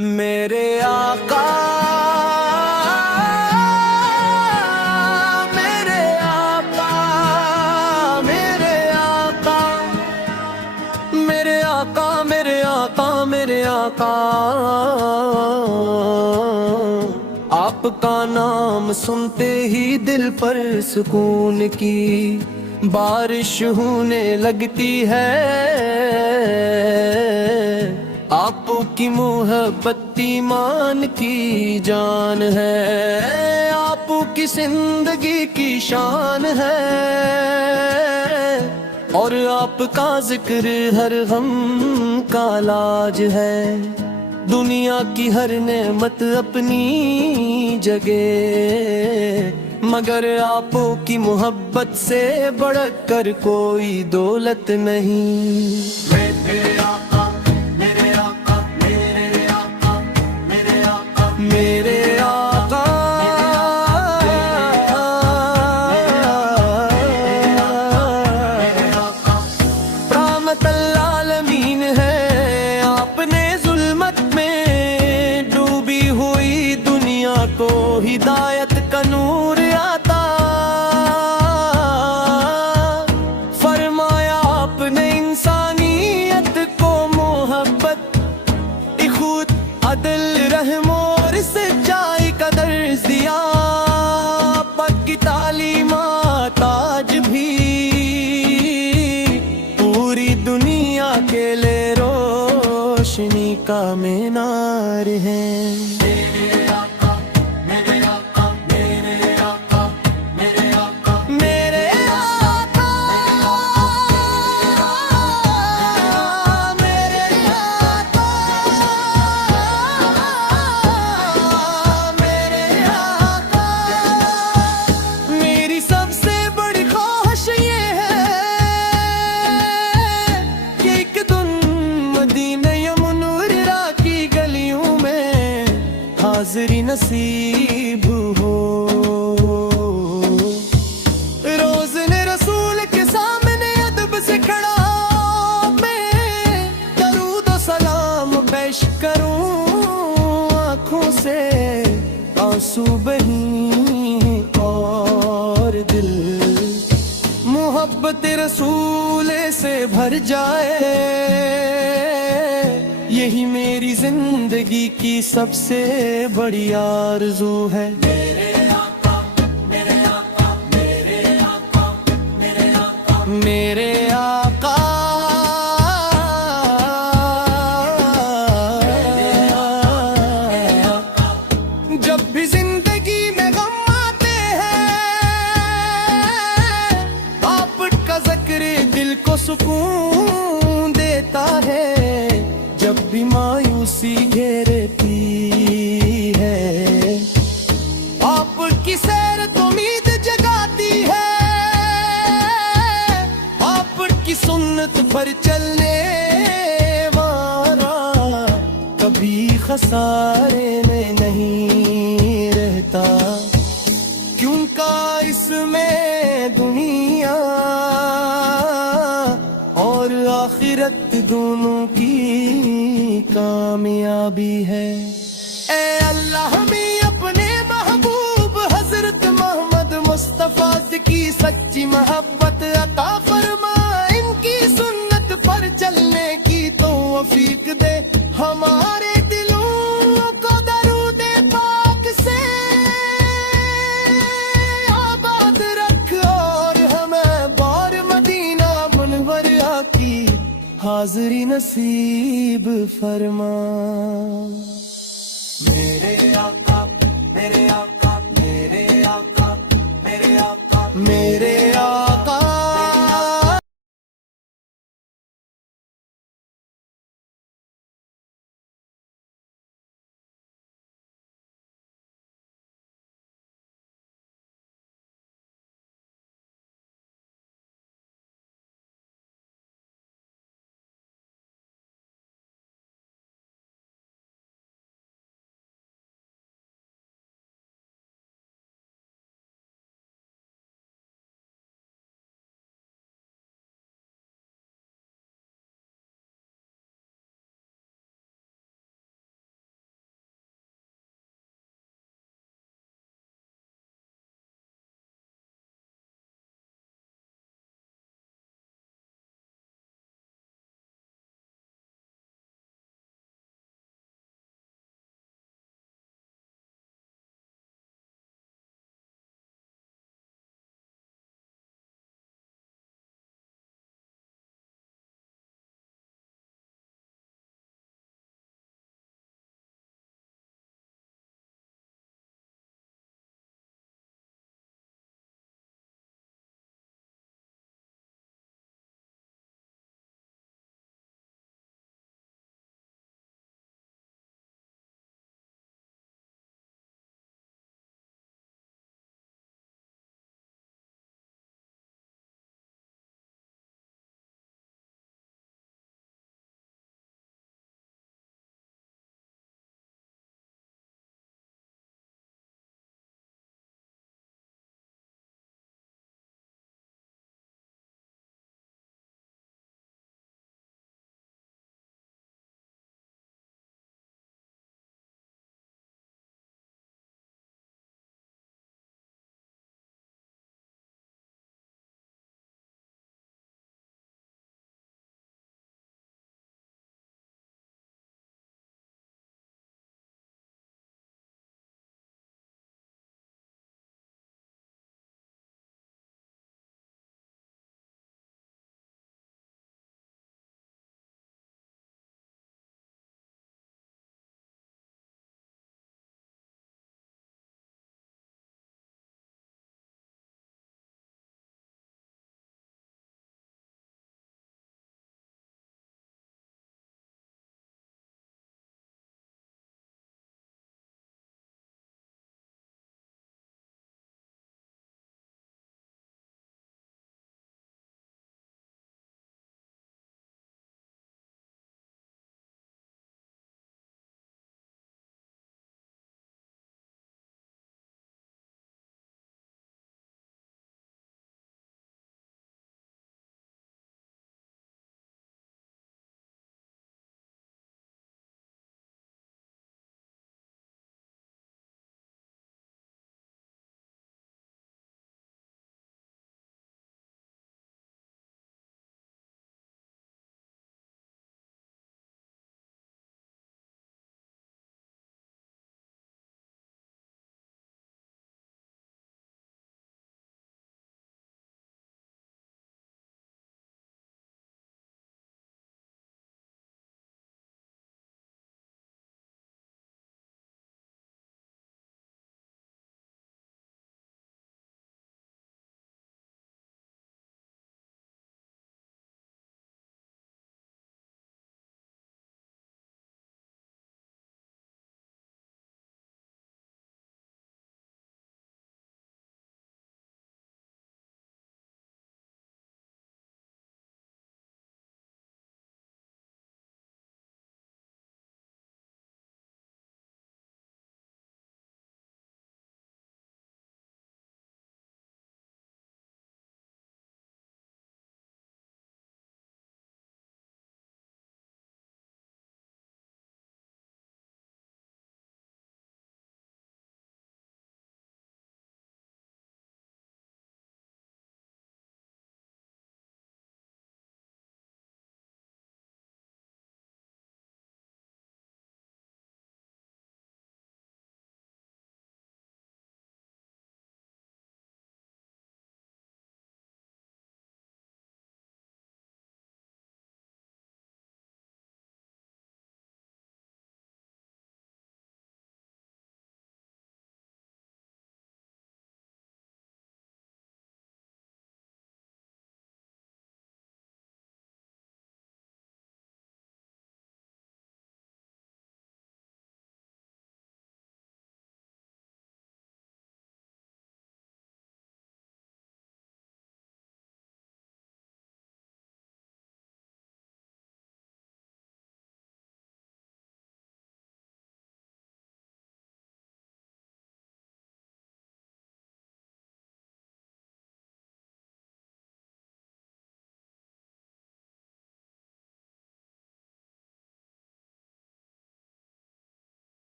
میرے آقا میرے آقا میرے آقا میرے آقا میرے آقا میرے آقا، آپ کا نام سنتے ہی دل پر سکون کی بارش ہونے لگتی ہے۔ آپ کی محبت ایمان کی جان ہے، آپ کی زندگی کی شان ہے، اور آپ کا ذکر ہر غم کا علاج ہے۔ دنیا کی ہر نعمت اپنی جگہ، مگر آپ کی محبت سے بڑھ کر کوئی دولت نہیں۔ میرے آقا میرے آقا میرے آقا میرے آقا میرے آقا، رحمت العالمین ہے، آپ نے ظلمت میں ڈوبی ہوئی دنیا کو ہدایت کا نور عطا فرمایا۔ آپ نے انسانیت کو محبت، اخوت، عدل، رحم اور سچائی کا درس دیا۔ پاک کی تعلیمات آج بھی پوری دنیا کے لیے روشنی کا مینار ہے۔ حاضری نصیب ہو، روزن رسول کے سامنے ادب سے کھڑا میں درود و سلام پیش کروں، آنکھوں سے آنسو بہیں اور دل محبت رسول سے بھر جائے، یہی میری زندگی کی سب سے بڑی آرزو ہے۔ میرے آقا میرے آقا میرے آقا میرے آقا میرے آقا، جب بھی زندگی میں غم آتے ہیں، آپ کا ذکر دل کو سکون دیتا ہے۔ جب بھی مایوسی گھیرتی ہے، آپ کی سیر تو امید جگاتی ہے، آپ کی سنت پر چلنے والا کبھی خسارے میں نہیں رہتا، کیوں کا اس میں دنیا اور آخرت دونوں کی کامیابی ہے۔ اے اللہ ہمیں اپنے محبوب حضرت محمد مصطفیٰ کی سچی محبت عطا فرما، ان کی سنت پر چلنے کی توفیق دے، ہمارے دلوں کو درود پاک سے آباد رکھ، اور ہمیں بار مدینہ منورہ کی حاضری نصیب فرما۔